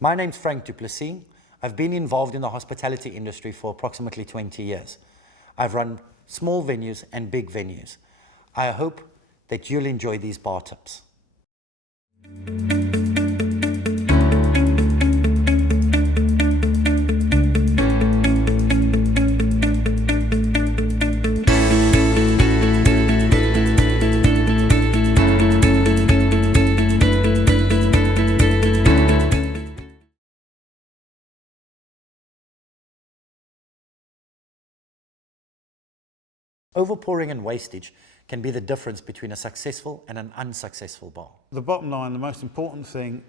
My name's Frank Duplessis. I've been involved in the hospitality industry for approximately 20 years. I've run small venues and big venues. I hope that you'll enjoy these bar tips. Overpouring and wastage can be the difference between a successful and an unsuccessful bar. The bottom line, the most important thing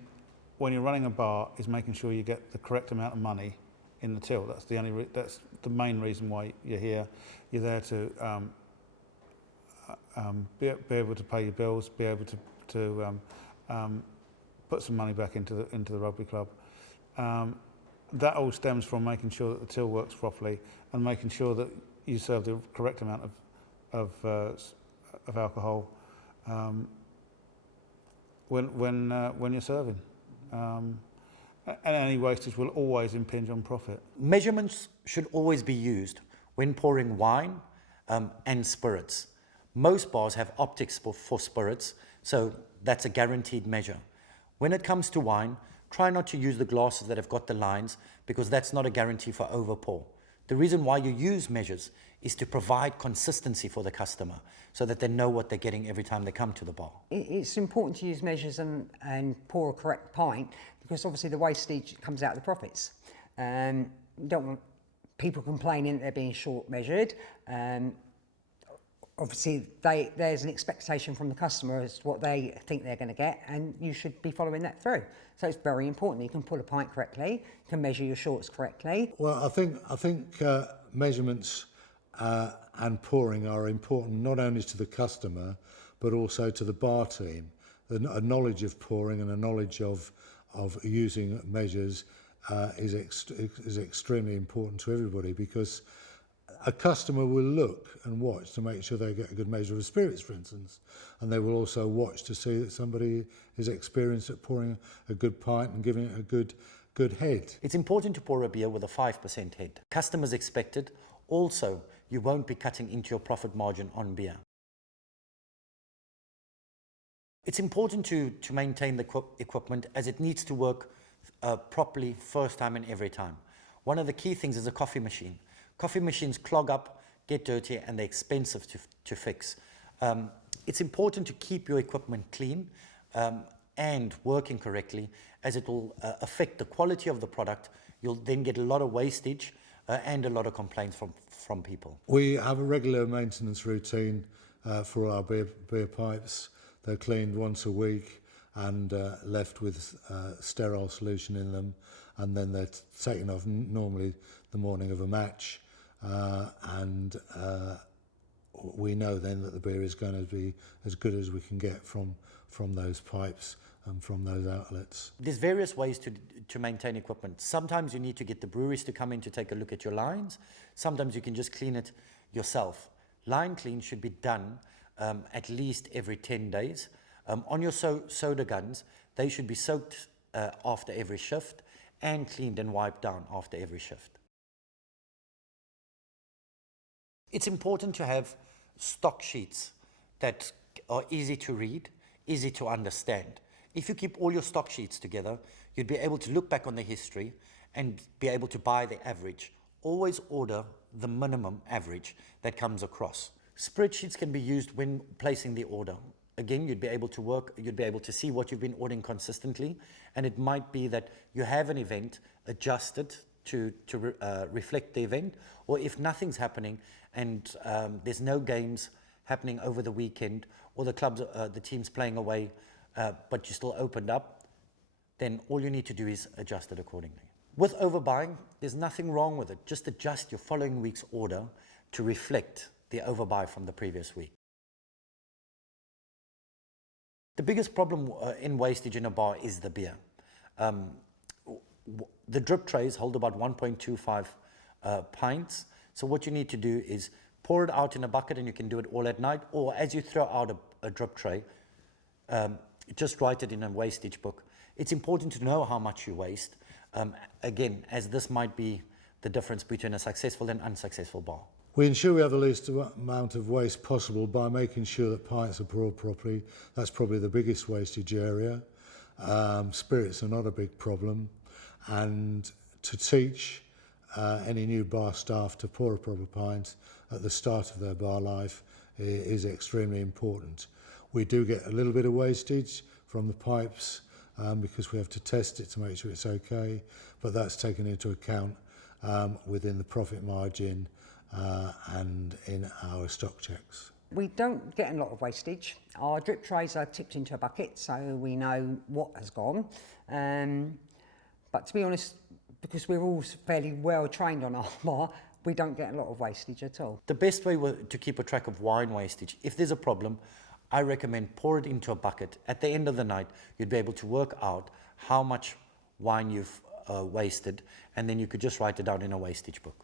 when you're running a bar is making sure you get the correct amount of money in the till. That's the main reason why you're here. You're there to be able to pay your bills, be able to put some money back into the rugby club. That all stems from making sure that the till works properly and making sure that you serve the correct amount of alcohol when you're serving. And any wastage will always impinge on profit. Measurements should always be used when pouring wine and spirits. Most bars have optics for spirits, so that's a guaranteed measure. When it comes to wine, try not to use the glasses that have got the lines because that's not a guarantee for overpour. The reason why you use measures is to provide consistency for the customer so that they know what they're getting every time they come to the bar. It's important to use measures and pour a correct pint because obviously the wastage comes out of the profits. You don't want people complaining that they're being short measured. Obviously there's an expectation from the customer as to what they think they're going to get, and you should be following that through. So it's very important. You can pull a pint correctly, you can measure your shorts correctly. Well, I think measurements and pouring are important not only to the customer but also to the bar team. A knowledge of pouring and a knowledge of using measures is extremely important to everybody, because a customer will look and watch to make sure they get a good measure of spirits, for instance, and they will also watch to see that somebody is experienced at pouring a good pint and giving it a good head. It's important to pour a beer with a 5% head. Customers expect it. Also, you won't be cutting into your profit margin on beer. It's important to maintain the equipment as it needs to work properly first time and every time. One of the key things is a coffee machine. Coffee machines clog up, get dirty, and they're expensive to fix. It's important to keep your equipment clean and working correctly, as it will affect the quality of the product. You'll then get a lot of wastage and a lot of complaints from people. We have a regular maintenance routine for our beer pipes. They're cleaned once a week and left with sterile solution in them, and then they're taken off normally the morning of a match. We know then that the beer is going to be as good as we can get from those pipes and from those outlets. There's various ways to maintain equipment. Sometimes you need to get the breweries to come in to take a look at your lines. Sometimes you can just clean it yourself. Line clean should be done at least every 10 days. On your soda guns, they should be soaked after every shift and cleaned and wiped down after every shift. It's important to have stock sheets that are easy to read, easy to understand. If you keep all your stock sheets together, you'd be able to look back on the history and be able to buy the average. Always order the minimum average that comes across. Spreadsheets can be used when placing the order. Again, you'd be able to see what you've been ordering consistently, and it might be that you have an event adjusted to reflect the event, or if nothing's happening and there's no games happening over the weekend, or the team's playing away, but you still opened up, then all you need to do is adjust it accordingly. With overbuying, there's nothing wrong with it. Just adjust your following week's order to reflect the overbuy from the previous week. The biggest problem in wastage in a bar is the beer. The drip trays hold about 1.25 pints. So what you need to do is pour it out in a bucket, and you can do it all at night, or as you throw out a drip tray, just write it in a wastage book. It's important to know how much you waste, again, as this might be the difference between a successful and unsuccessful bar. We ensure we have the least amount of waste possible by making sure that pints are poured properly. That's probably the biggest wastage area. Spirits are not a big problem. And to teach any new bar staff to pour a proper pint at the start of their bar life is extremely important. We do get a little bit of wastage from the pipes because we have to test it to make sure it's okay, but that's taken into account within the profit margin and in our stock checks. We don't get a lot of wastage. Our drip trays are tipped into a bucket, so we know what has gone. But to be honest, because we're all fairly well trained on our bar, we don't get a lot of wastage at all. The best way to keep a track of wine wastage, if there's a problem, I recommend pour it into a bucket. At the end of the night, you'd be able to work out how much wine you've wasted, and then you could just write it down in a wastage book.